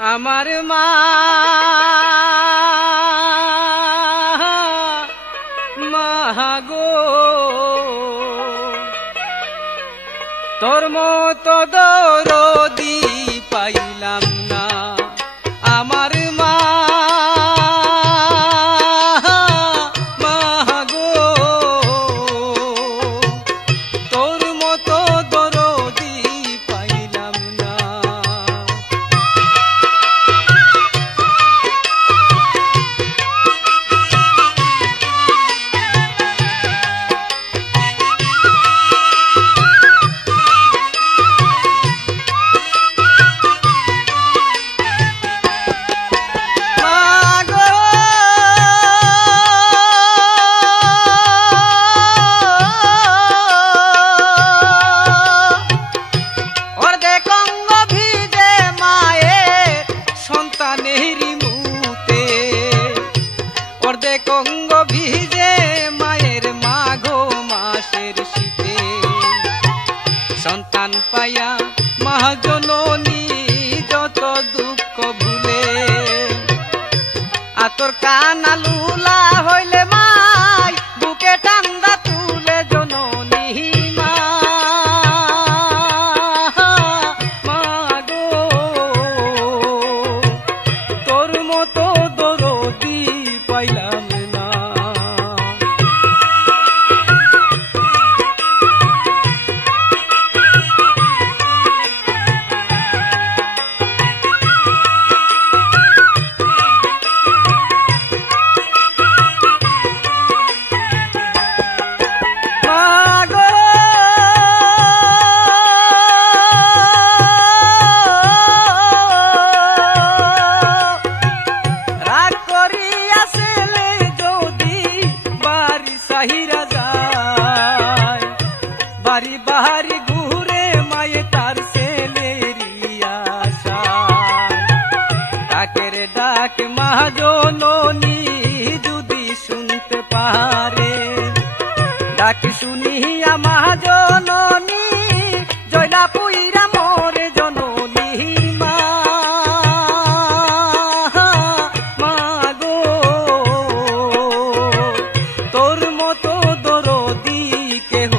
আমার মা গো, তোর মতো দরদি পাইলাম না। আমার মা গো, তোর মতো দরদি পাইলাম না। কঙ্গ ভিজে মায়ের মাঘ মাসের শীতে, সন্তান পাইয়া মহাজননী যত দুঃখ ভুলে, আতর কানা লুলা হইলে মাই বুকে টান্দা তুলে জননী মা গো, তোর মতো দরদি পাইলাম না। বাড়ি বাড়ি ঘুরে মায়ে তার ছেলেরই আশায়, ডাকের ডাক মহাজননী যদি শুনতে পারে, ডাক শুনিয়া মহাজননী জয়লা পুইরা মোরে জননী মা গো, তোর মতো দরদি কেহ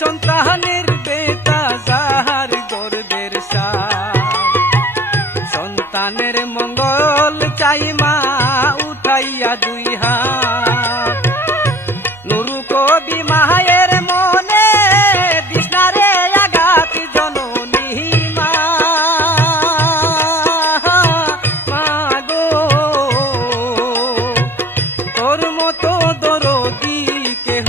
সন্তানের বেতা যাহার গর্বের সার, সন্তানের মঙ্গল চাই মা উঠাইয়া দুই হাত, নুরু কবি মায়ের মনে দিশনারে আঘাত জননী মা গো, তোর মতো দরদি কেহ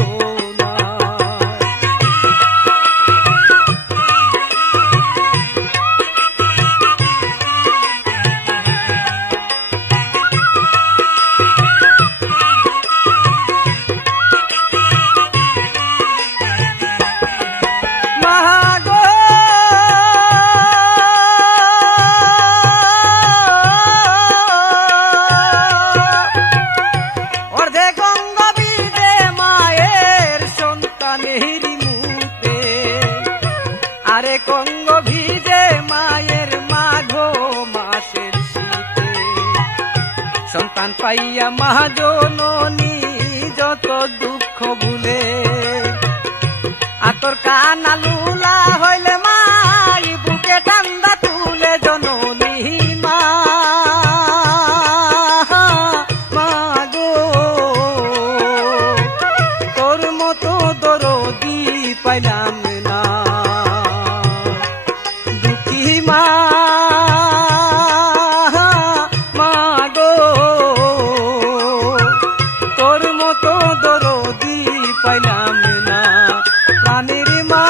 আরে কঙ্গ ভিজে মায়ের মাঘ মাসের শীতে, সন্তান পাইয়া মহাজননী যত দুঃখ ভুলে, আতর কানা লুলা হইলে মাই বুকে টান্দা তুলে জননী মা গো, তোর মতো দরদি পাইলাম না। মা গো, তোর মতো দরদি পাইলাম না। প্রাণের মা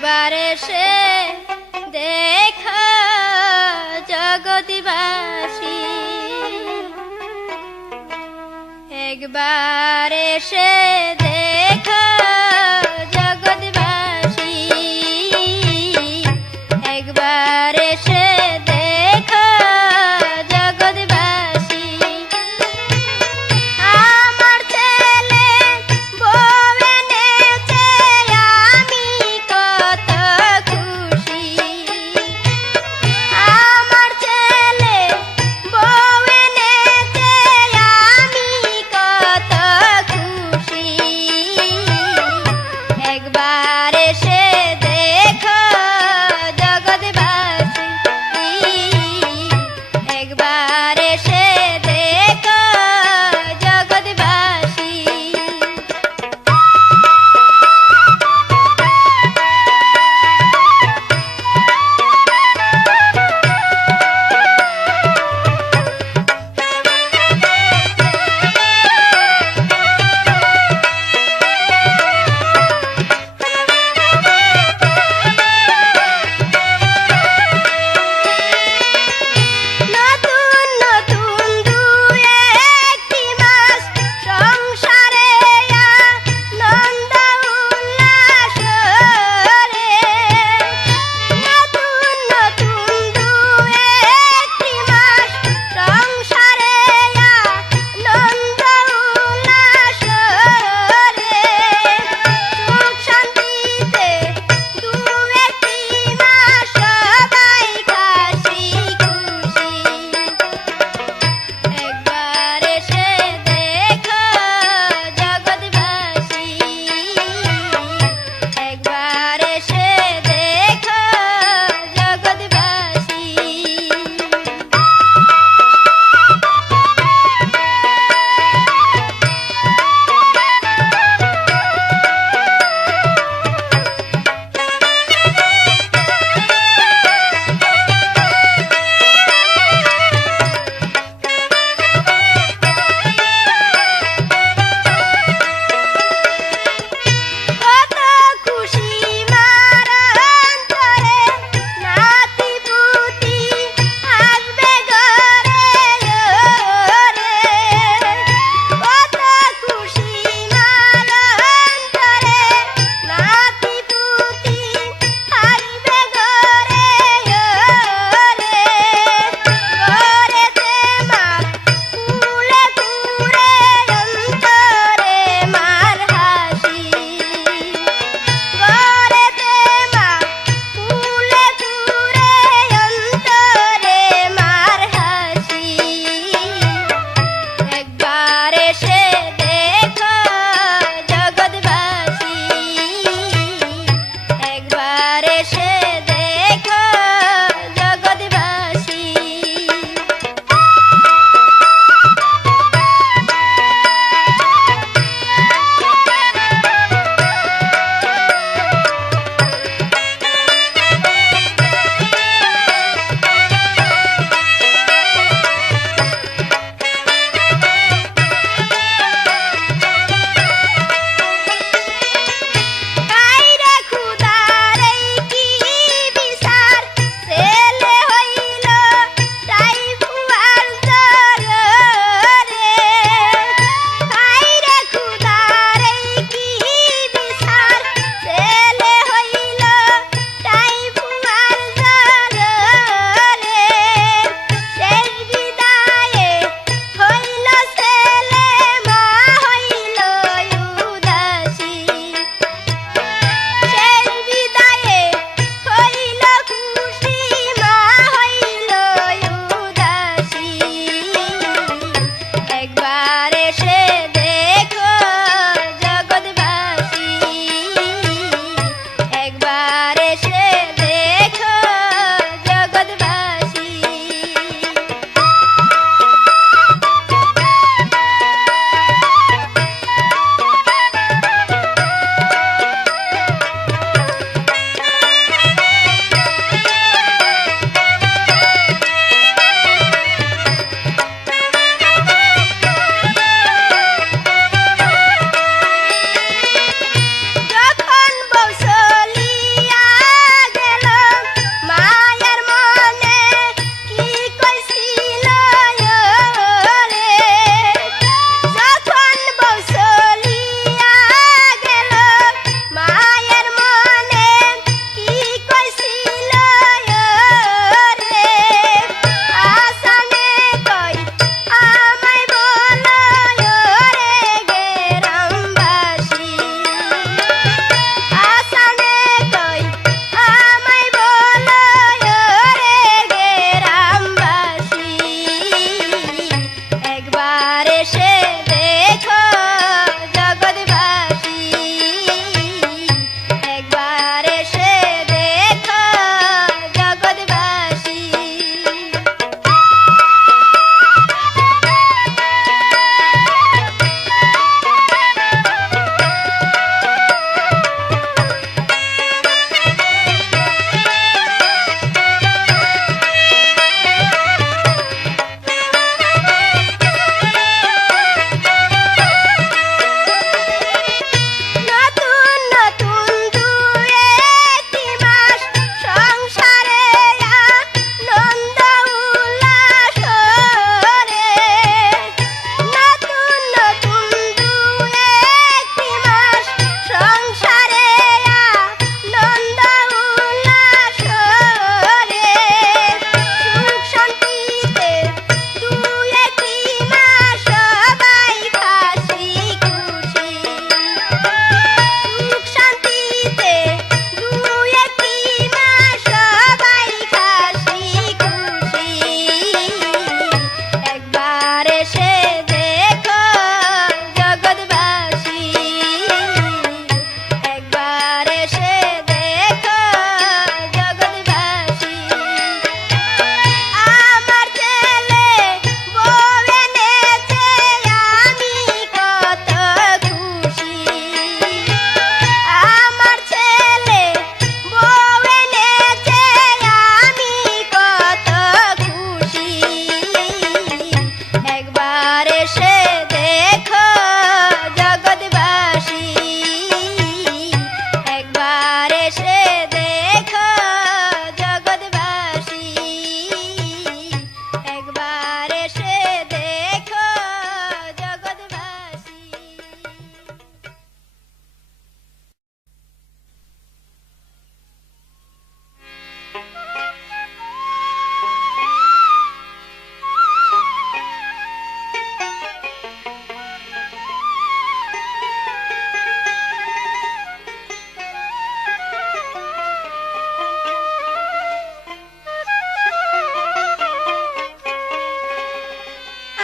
একবার এসে দেখো জগৎবাসী, একবার এসে দেখো জগৎবাসী, একবার এসে দেখো জগৎবাসী। আমার ছেলে বউ এনেছে, আমি কত খুশি। আমার ছেলে বউ এনেছে, আমি কত খুশি।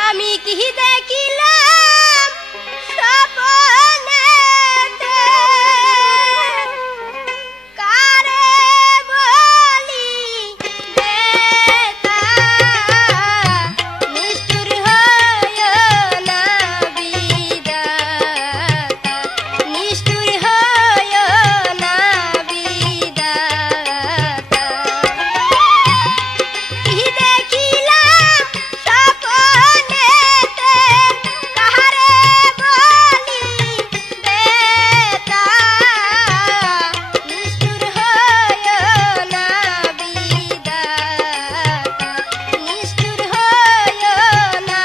আমি কি দেখিলাম স্বপ্নেতে কারে বলি বেতা নিষ্ঠুর হয় না বিধাতা নিষ্ঠুর হয় না বিধাতা কি দেখিলাম স্বপ্নেতে কারে বলি বেতা নিষ্ঠুর হয় না বিধাতা নিষ্ঠুর হয় না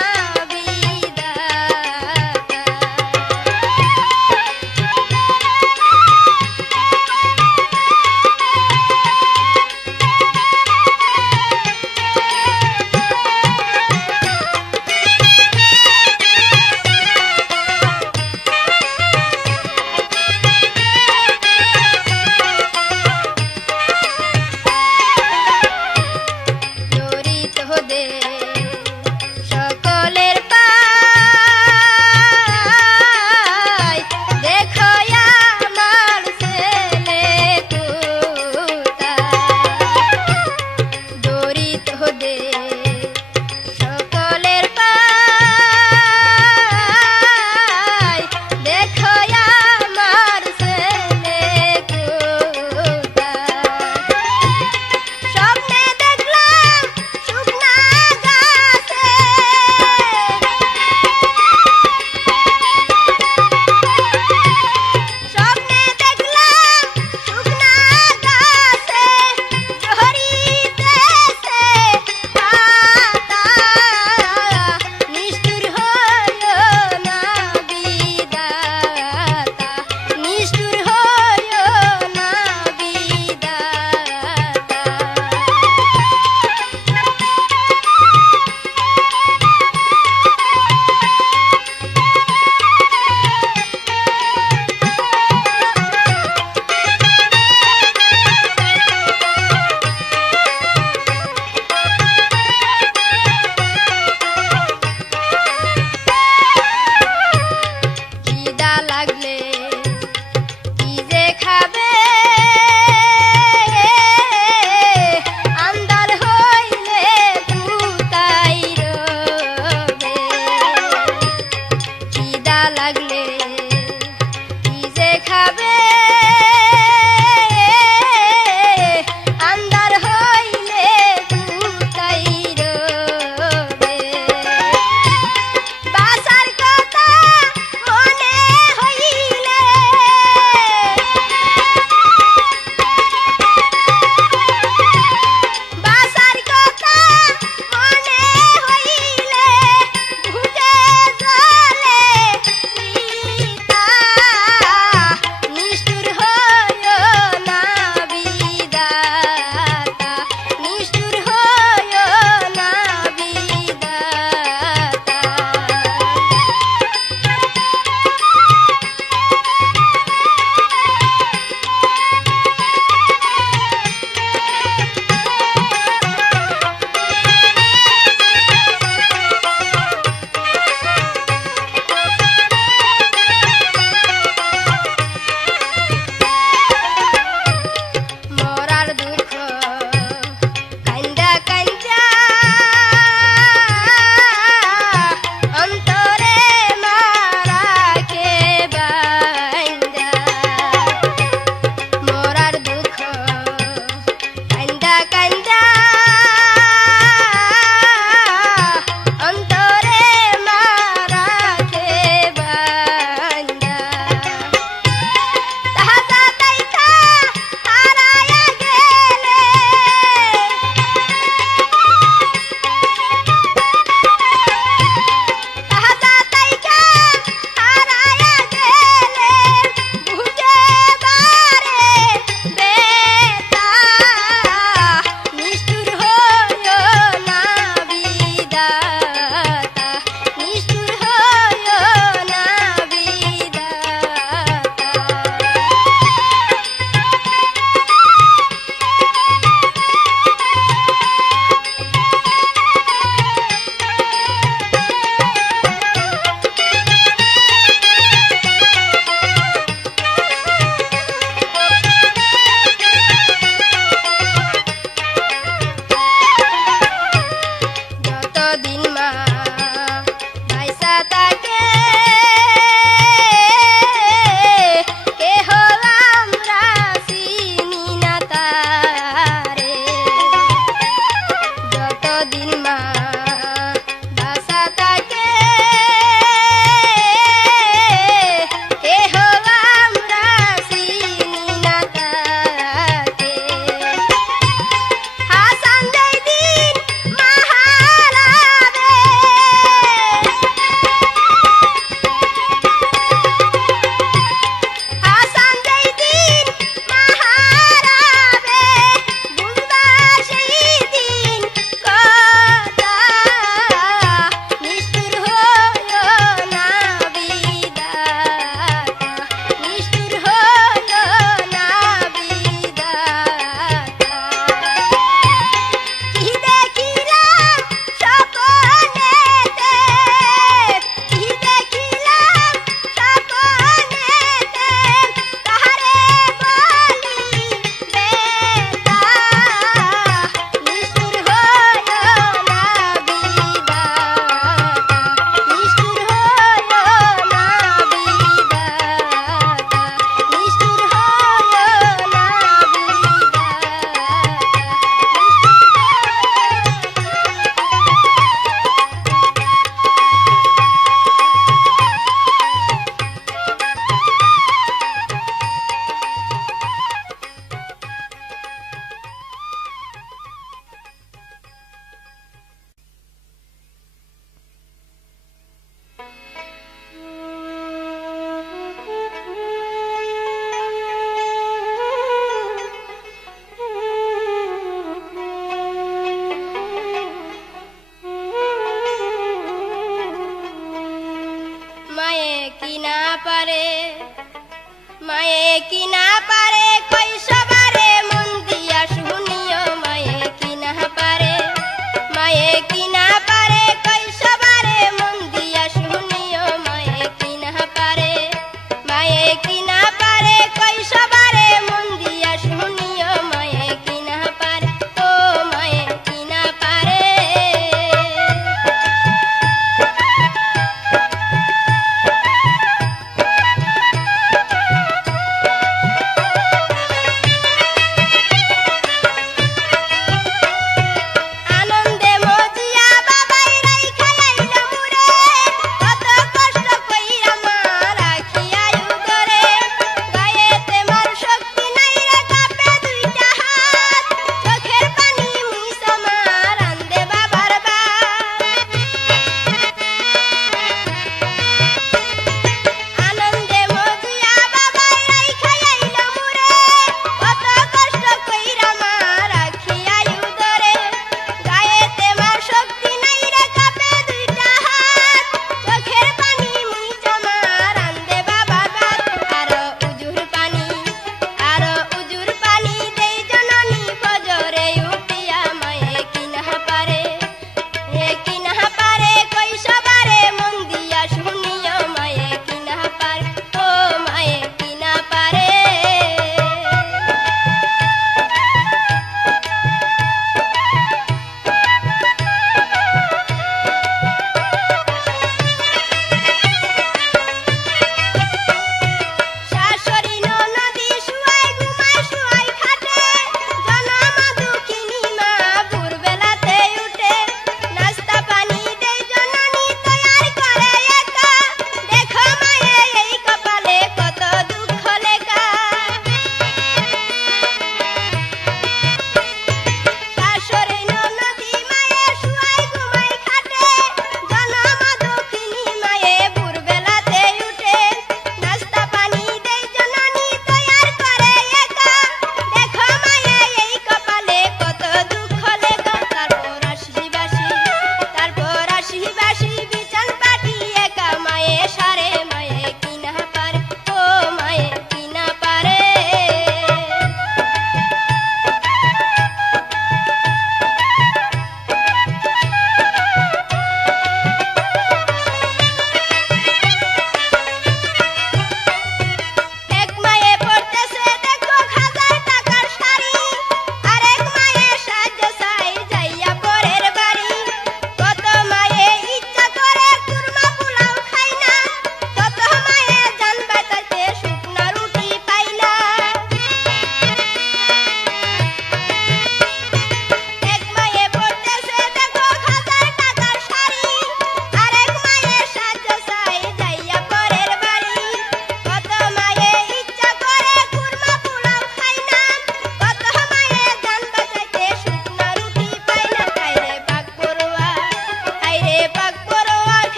জড়িত হদে সকলের পায় দেখো আমার ছেলে কোথায় জড়িত হদে সকলের পায় দেখো আমার ছেলে কোথায় স্বপ্নে দেখলাম শুকনা গাছে স্বপ্নে দেখলাম শুকনা গাছে ঝরিতেছে পাতা নিষ্ঠুর হয় না বিধাতা নিষ্ঠুর হয় না বিধাতা খিদা লাগলে কি যে খাবে আন্ধার হইলে কোথায় রবে খিদা লাগলে কি যে খাবে আন্ধার হইলে কোথায় রবে বাসার কথা মনে হইলে বাসার কথা মনে হইলে ভূতে জলে তাকে কেহ আমরা চিনি না তারে যতদিন মা বাসা তাকে কেহ আমরা চিনি না তাকে হাসান যেই দিন মাহারাবে হাসান যেই দিন মাহারাবে বুঝবা সেই দিন কথা নিষ্ঠুর হইও না বিধাতা নিষ্ঠুর হইও না বিধাতা কি দেখিলাম স্বপ্নেতে কি দেখিলাম স্বপ্নেতে তাহারে বলি বেতা নিষ্ঠুর হইও না বিধাতা নিষ্ঠুর হইও না বিধাতা নিষ্ঠুর হইও না মায়ে কি না পারে মায়ে কি না পারে কই সবারে মন দিয়া শুনিও মায়ে কি না পারে মায়ে কি না পারে কই সবারে মন দিয়া শুনিও মায়ে কি না পারে মায়ে কি না পারে কই সবারে মন দিয়া শুনিও মায়ে কি না পারে ও মায়ে কি না পারে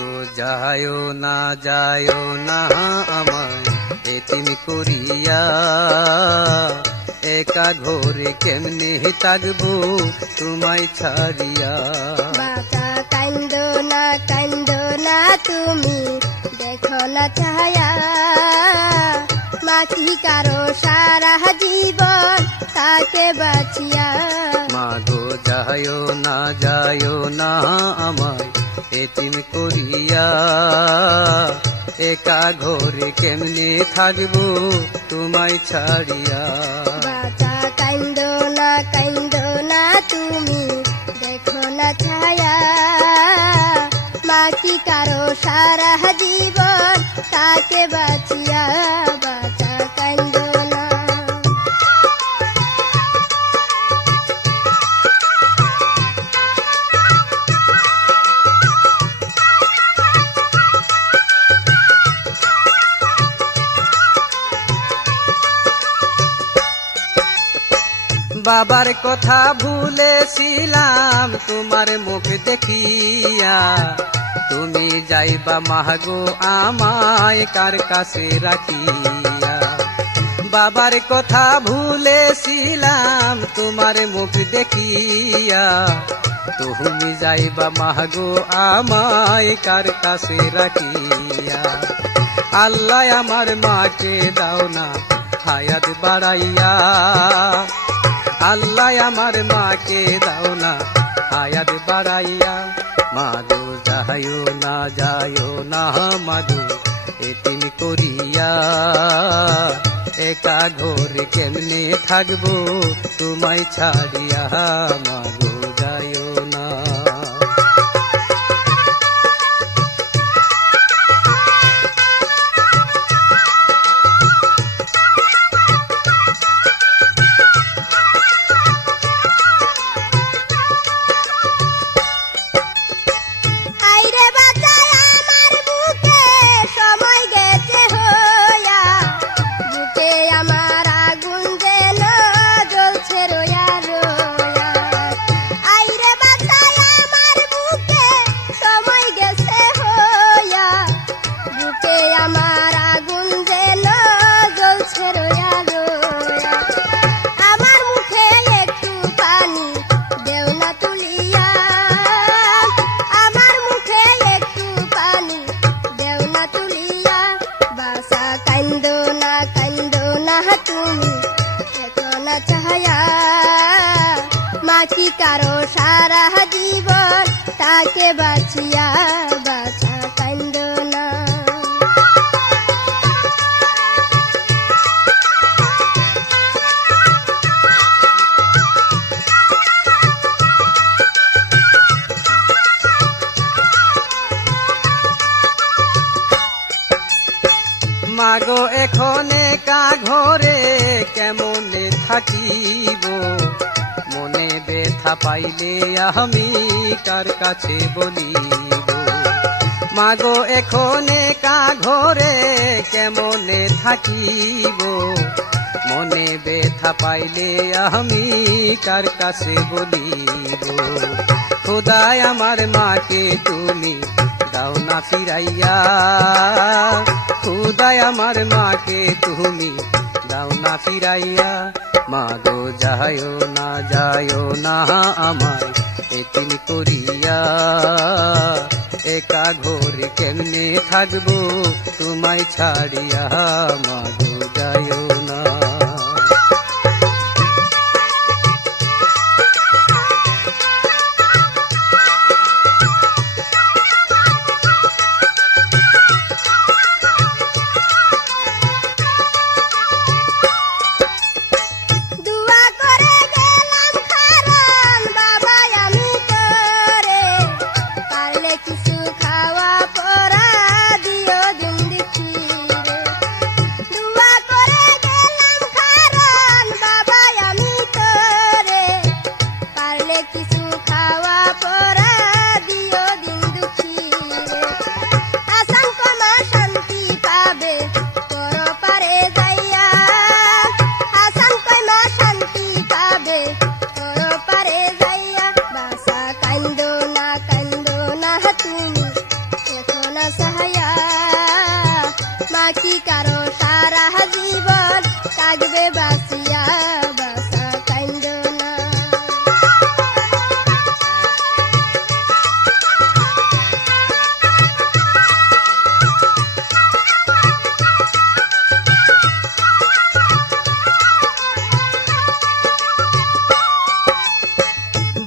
মাগো যায় না আমায় এতিম করিয়া, একা ঘরে কেমনে থাকবো তোমায় ছাড়িয়া। বাঁচা কান্দো না তুমি, দেখো না ছায়া, মা কি কারো সারা জীবন তাকে বাঁচিয়া। মাগো যায় না আমায় এতিম করিয়া, একা ঘরে কেমনে থাকবো তোমায় ছাড়িয়া। বাঁচা কান্দো না তুমি, দেখো না ছায়া, মা কি কারো সারা জীবন তাকে বাঁচিয়া। বাঁচা কান্দো না। বাবার কথা ভুলেছিলাম তোমার মুখ দেখিয়া, তুমি যাইবা মাগো আমায় কার কাছে রাখিয়া। বাবার কথা ভুলেছিলাম তোমার মুখ দেখিয়া, তুমি যাইবা মাগো আমায় কার কাছে রাখিয়া। আল্লাহ আমার মাকে দাও না হায়াত বাড়াইয়া, আল্লাহ আমার মাকে দাও না হায়াত বাড়াইয়া। মাগো যায় না মাগো এতিম করিয়া, একা ঘরে কেমনে থাকবো তোমায় ছাড়িয়া। মাগো যায় না। কি কারো সারা জীবন তাকে বাঁচিয়া। বাঁচা কান্দো না। মাগো এখনে কা ঘরে কেমনে থাকিব, মনে ব্যথা পাইলে আমি কার কাছে বলিব। মাগো এখনে কা ঘরে কেমনে থাকিব, মনে ব্যথা পাইলে আমি কার কাছে বলিব। খোদায় আমার মাকে তুমি দাও না ফিরাইয়া, খোদায় আমার মাকে তুমি দাও না ফিরাইয়া। মাগো যায় না আমায় এতিম করিয়া, একা ঘরে কেমনে থাকবো তোমায় ছাড়িয়া। মাগো যায় না। দুয়া করে গেলাম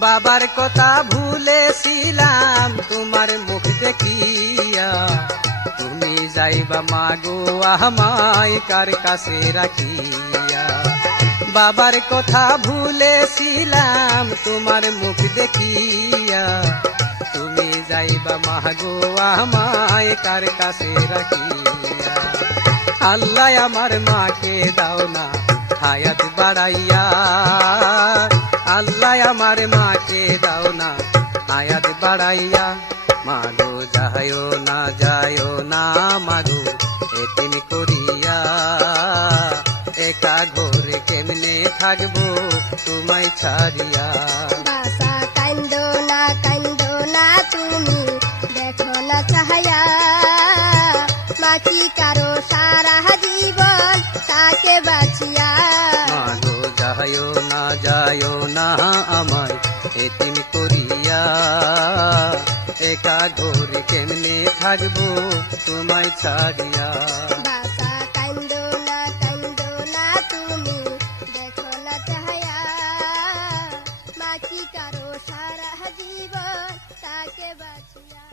বাবার কথা ভুলেছিলাম তোমার মুখ দেখিয়া, তুমি যাইবা মাগো আমায় কার কাছে রাখিয়া। বাবার কথা ভুলেছিলাম তোমার মুখ দেখিয়া, তুমি যাইবা মাগো আমায় কার কাছে রাখিয়া। আল্লাহ আমার মাকে দাও না হায়াত বাড়াইয়া, আল্লাহ আমার মাকে দাও না হায়াত বাড়াইয়া। মাগো যায়ও না মাগো এতিম করিয়া, একা ঘরে কেমনে থাকবো তোমায় ছাড়িয়া। বাসা কান্দো না তুমি দেখো না চাহায়া, মাছি কারো সারা জীবন তাকে বাঁচিয়া। মাগো যায়ও না আমায় এতিম করিয়া, একা ঘরে কেমনে থাকবো তোমায় ছাড়িয়া। বাসা কান্দো না তুমি দেখো না চাহায়া, মাছি কারো সারা জীবন তাকে বাঁচিয়া।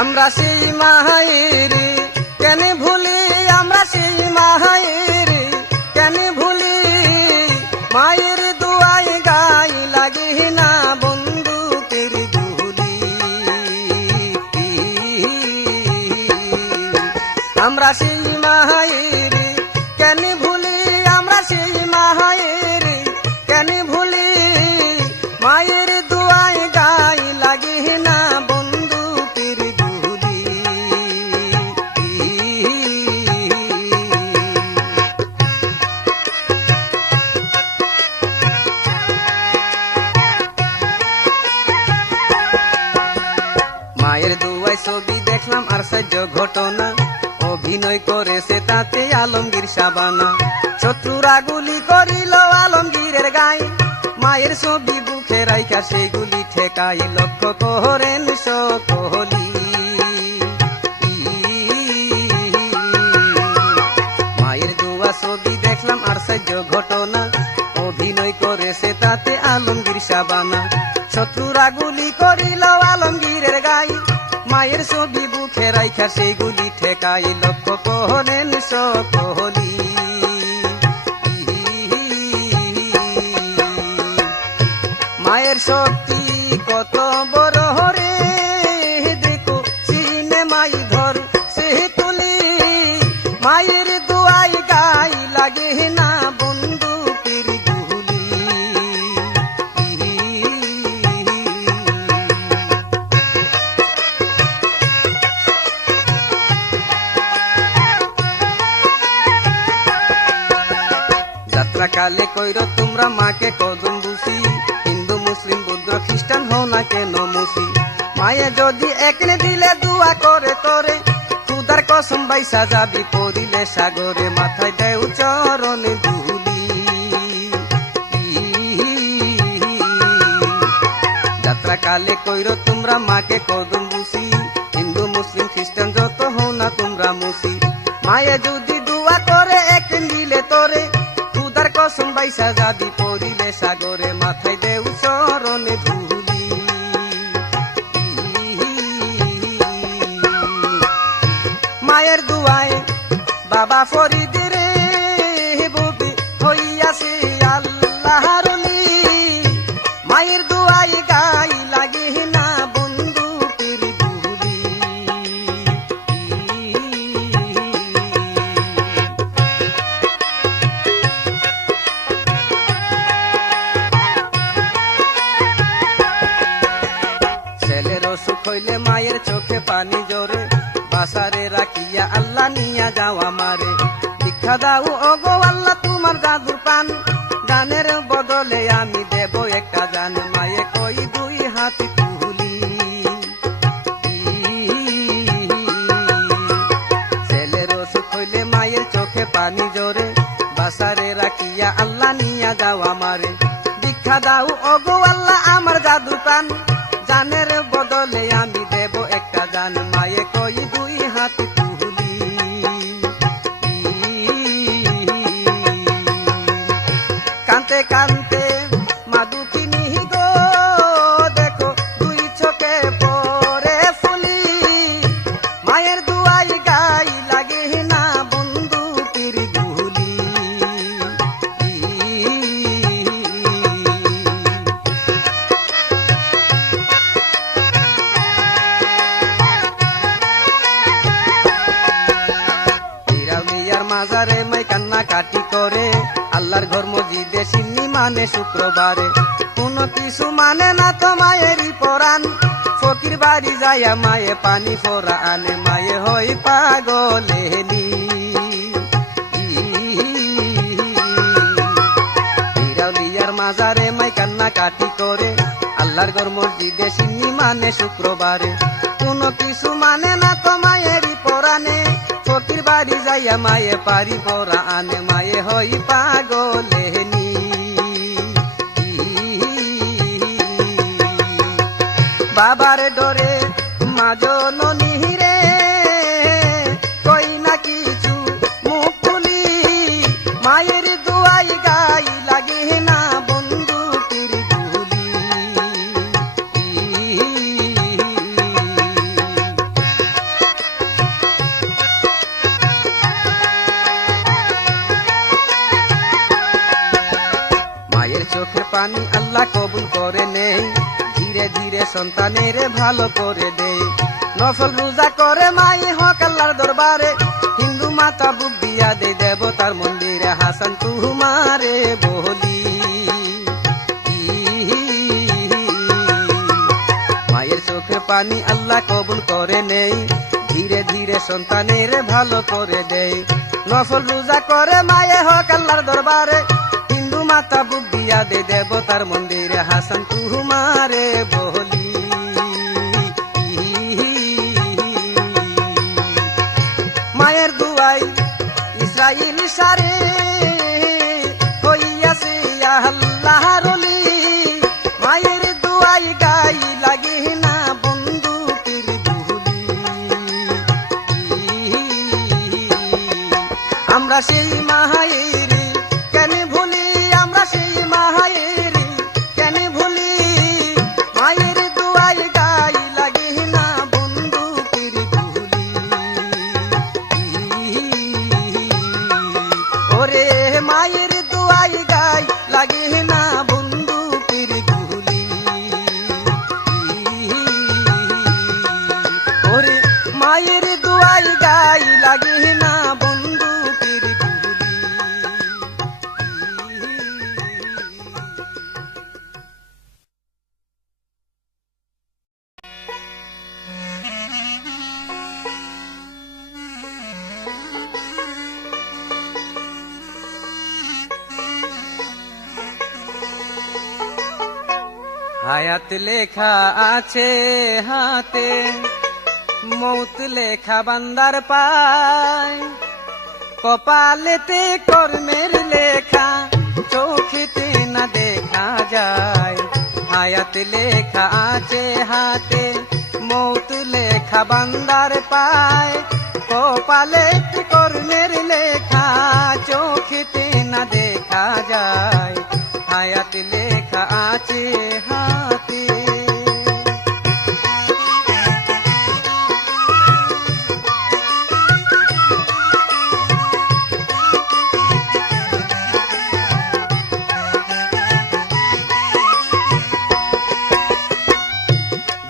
আমরা সেই মায়ের কেন ভুলি, আমরা সেই মায়ের কেন ভুলি, মায়ের দুয়ায় গাই লাগে না বন্দুকের গুলি। আমরা সেই মায়ের কেন ভুলি, আমরা সেই মায়ের কেন ভুলি, মায়ের দুয়ায় গাই লাগে না বন্দুকের গুলি। মায়ের দুয়ায় ছবি দেখলাম আর সহ্য ঘটনা, অভিনয় করেছে তাতে আলমগীর শাবানা। শত্রুরা গুলি করিল আলমগীরের গায়ে, মায়ের ছবি বুকে রাইখা সেগুলি ঠেকাই লক্ষ্য করেন সকলি। মায়ের দুয়া ছবি দেখলাম আর সহ্য ঘটনা, অভিনয় করেছে তাতে আলমগীর শাবানা। শত্রুরা গুলি করিল আলমগীরের গায়ে, মায়ের ছবি বুকে রাইখা সেগুলি ঠেকাই লক্ষ্য করেন সকলি। মায়ের শক্তি কত বড় রে, দেখো সিনেমাই ধর সে তুলি, মায়ের দুয়াই গাই লাগে না বন্দুকের গুলি। যাত্রাকালে কইর তোমরা মাকে কদম বুঝি, হিন্দু মুসলিম বৌদ্ধ খ্রিস্টান হও না কেন মুসি। মায়ে যদি একনে দিলে দুয়া করে তোরে, খুদার কসম বাইসা যাবি পড়িলে সাগরে, মাথায় দেও চরণে ধুলি। যাত্রাকালে কইর তোমরা মাকে কদম বুঝি, হিন্দু মুসলিম খ্রিস্টান যত হও না তোমরা মুসি। মায়ে যদি দুয়া করে একদিন দিলে তোরে, খুদার কসম বাইসা যাবি পড়িলে সাগরে, মাথায় দেউ চরণে ধুলি। মায়ের দুয়ায় বাবা ফরিদ রে বুবি হইয়াছে আল্লাহর ওলি, মায়ের দুয়ায় গাই লাগে না বন্দুকের গুলি। ছেলের অসুখ হইলে মায়ের চোখে পানি জোরে, বাসারে রাখিয়া আল্লাহ নিয়া যাও আমারে। দীক্ষা দাও ওগো আল্লাহ তোমার জাদুর পান, গানের বদলে আমি দেব একটা জান। মায়ে কই দুই হাত তুলি, ছেলের অসুখ হইলে মায়ের চোখে পানি জোরে, বাসারে রাখিয়া আল্লাহ নিয়া যাও আমারে, দীক্ষা দাও ওগো আল্লাহ আমার জাদু প্রাণ, জানের বদলে আমি দেব একটা জান, মায়ে কই দুই হাত তুলি। কান্তে কান্তে মা দুঃখিনী গো, দেখো দুই চোখে পরে ফুলি, মায়ের দুয়াই গাই লাগে না বন্দুকের গুলি। বিরাউলিয়ার মাজারে মাই কান্না কাটি করে, আল্লাহর ঘর মসজিদে সিন্নি মানে শুক্রবারে, কোনো কিছু মানে না তো মায়েরই পরাণ, ফকির বাড়ি যাইয়া মায়ে পানি ফোরা আনে, মায়ে হই পাগলেনি। বিরাউলিয়ার মাজারে মাই কান্না কাটি করে, আল্লাহর ঘর মসজিদে সিন্নি মানে শুক্রবারে, কোনো কিছু মানে না তো মায়েরই পরাণে, ফকির বাড়ি যাইয়া মায়ে পারি পরা আনে, মায়ে হই পাগলেনি। বাবার ডরে মা জননী রে, কই না কিছু মুখ খুলি, মায়ের দুয়াই গাই লাগে না বন্দুকের গুলি। মায়ের চোখের পানি আল্লাহ কবুল করে নেই, ধীরে ধীরে সন্তানের ভালো করে দেয়, নফল রোজা করে মাই হক আল্লাহর দরবারে, হিন্দু মাতা বুক দিয়া দে দেবতার মন্দিরে, হাসান তুমারে বলি। মায়ের চোখে পানি আল্লাহ কবুল করে নেই, ধীরে ধীরে সন্তানের ভালো করে দেয়, নফল রোজা করে মায়ে হক আল্লাহর দরবারে, হিন্দু মাতা বুক দিয়া দে দেবতার মন্দিরে, হাসান তুমারে বলি। মায়ের দুয়াই ইসরাইল সারে, হইয়াছে আল্লাহর ওলি, মায়ের দুয়াই গাই লাগে না বন্দুকের গুলি। আমরা সেই মায়ের কেন ভুলি, আমরা সেই মায়ের কেন ভুলি, মায়ের দুয়াই গাই লাগে না বন্দুকের গুলি। ওরে মায়ের দুয়াই গাই লাগে না বন্দুকের গুলি। ওরে মায়ের দুয়াই গাই লাগে না বন্দুকের গুলি। হায়াত লেখা আছে হাতে, মৌত লেখা বান্দার পায়, কপালেতে কর্মের লেখা চোখেতে না দেখা যায়। হায়াত লেখা আছে হাতে, মৌত লেখা বান্দার পায়, কপালেতে কর্মের লেখা চোখেতে না দেখা যায়। হায়াত লেখা আছে হাতে।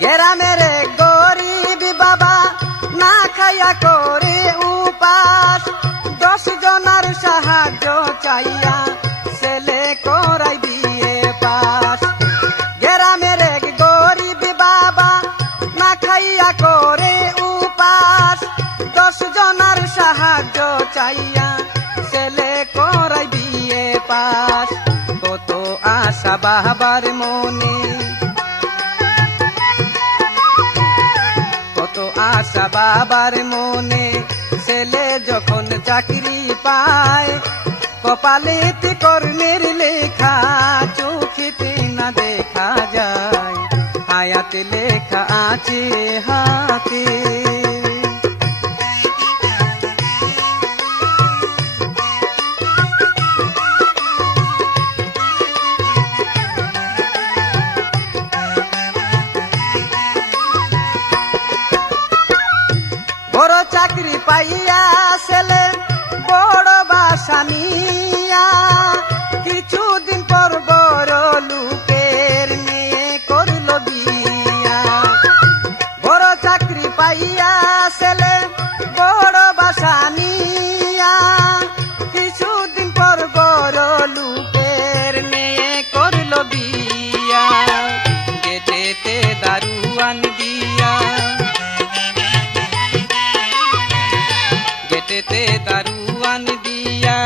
গ্রামের গরিব বাবা না খাইয়া করে উপাস, 10 জনার সাহায্য চাইয়া ছেলে করাই বিয়ে পাস। গ্রামের গরিব বাবা না খাইয়া করে উপাস, 10 জনার সাহায্য চাইয়া ছেলে করাই বিয়ে পাস। কত আশা বাবার মনে, কত আশা বাবার মনে, ছেলে যখন চাকরি পায়, কপালেতে কর্মের লেখা চোখেতে না দেখা যায় হায়াতে লেখা আছে হাতে বড় চাকরি পাইয়া ছেলে বড় বাসা নিয়া কিছুদিন পর বড় লোকের মেয়ে করল বিয়া বড় চাকরি পাইয়া ছেলে বড় বাসা নিয়া কিছুদিন পর বড় লোকের মেয়ে করল বিয়া গেটেতে দারুয়ান দিয়া গেটেতে দারুয়ান দিয়া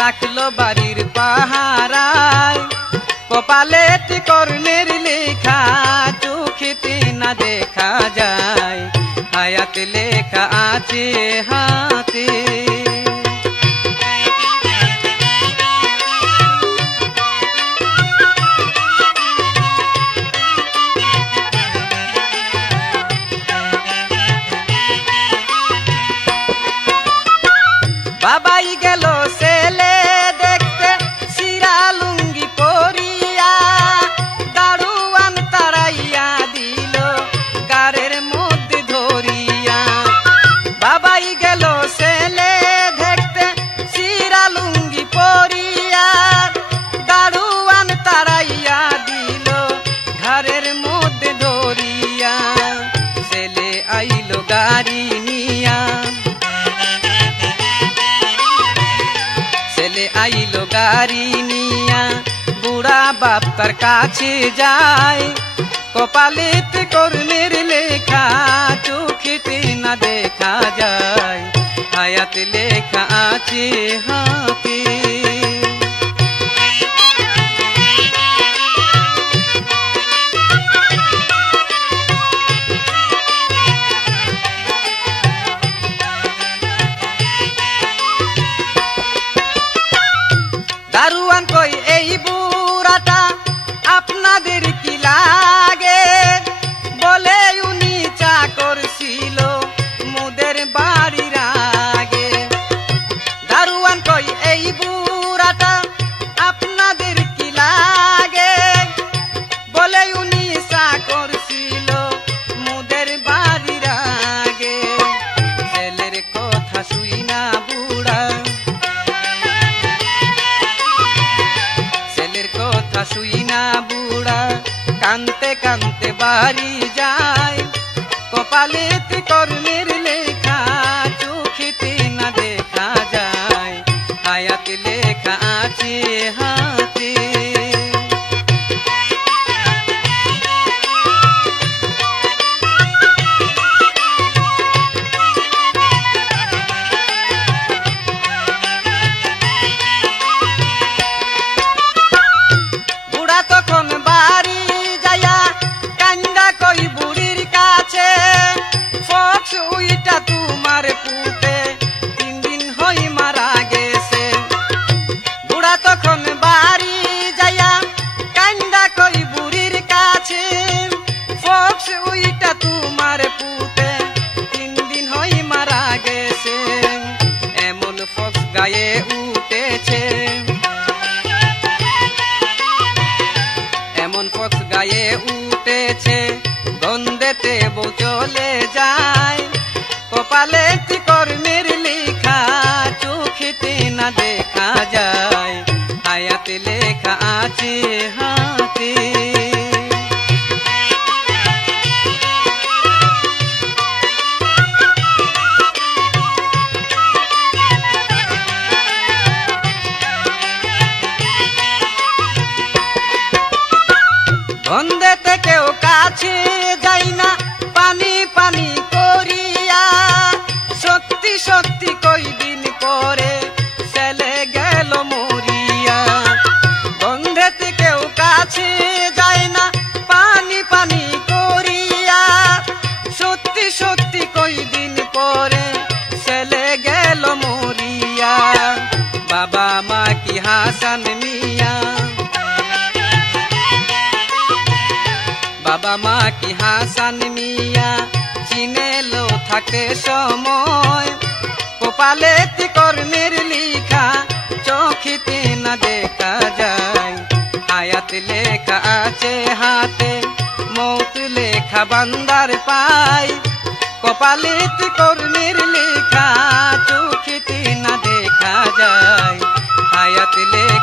রাখলো বাড়ির পাহারায় কপালেতে কর্মের লেখা চোখেতে না দেখা যায় হায়াতে লেখা আছে হাতে বাবাই গেল ছেলে দেখতে সিরা লুঙ্গি পরিয়া দারুয়ান তাড়াইয়া দিল গাড়ের মধ্যে ধরিয়া বাবাই গেল ছেলে দেখতে সিরা লুঙ্গি পরিয়া দারুয়ান তাড়াইয়া দিল ঘরের মধ্যে ধরিয়া ছেলে আইলো গাড়ি নিয়া ছেলে আইলো গাড়ি নিয়া বুড়া বাপ তার কাছে যায় কপালেতে কর্মের লেখা চোখেতে না দেখা যায় হায়াতে লেখা আছে হাতে দারুয়ান কই এই বুড়াটা আপনাদের কি লাগে বলে উনি চাকর ছিল মুদের বাড়ির আগে দারুয়ান কই এই বুড়াটা আপনাদের কি লাগে বলে উনি চাকর ছিল মুদের বাড়ির আগে ছেলের কথা শুই না বুড়া কথা শুই না বুড়া কানতে কানতে বাড়ি যায় কপালেতে কর্মের লেখা চোখেতে না দেখা যায় হায়াতে লেখা আছে হাতে তখন বাড়ি যাইয়া কান্দা কই বুড়ির কাছে ফক্স উইটা তোমার পুতে 3 দিন হই মারা গেছে বুড়া তখন বাড়ি যাইয়া কান্দা কই বুড়ির কাছে ফক্স উইটা তোমার পুতে 3 দিন হই মারা গেছে এমন ফক্স গায়ে উঠেছে এমন ফক্স গায়ে উঠেছে গন্ধেতে বউ চলে যায় কপালেতে কর্মের লেখা চোখেতে না দেখা যায় হায়াতে লেখা আছে হাতে গন্ধেতে কেউ কাছে যাই না পানি পানি করিয়া সত্যি সত্যি কই দিন পরে ছেলে গেল মরিয়া গন্ধেতে কেউ কাছে যায় না পানি পানি করিয়া সত্যি সত্যি কই দিন পরে ছেলে গেল মরিয়া বাবা মা কি হাসান মিয়া, বাবা মা কি হাসান মিয়া, চিনেলো থাকে সময়, কপালেতে কর্মের লিখা চোখেতে না দেখা যায়। হায়াত লেখা আছে হাতে, মৌত লেখা বান্দার পায়, কপালেতে কর্মের লেখা চোখেতে না দেখা যায়। হায়াত লেখা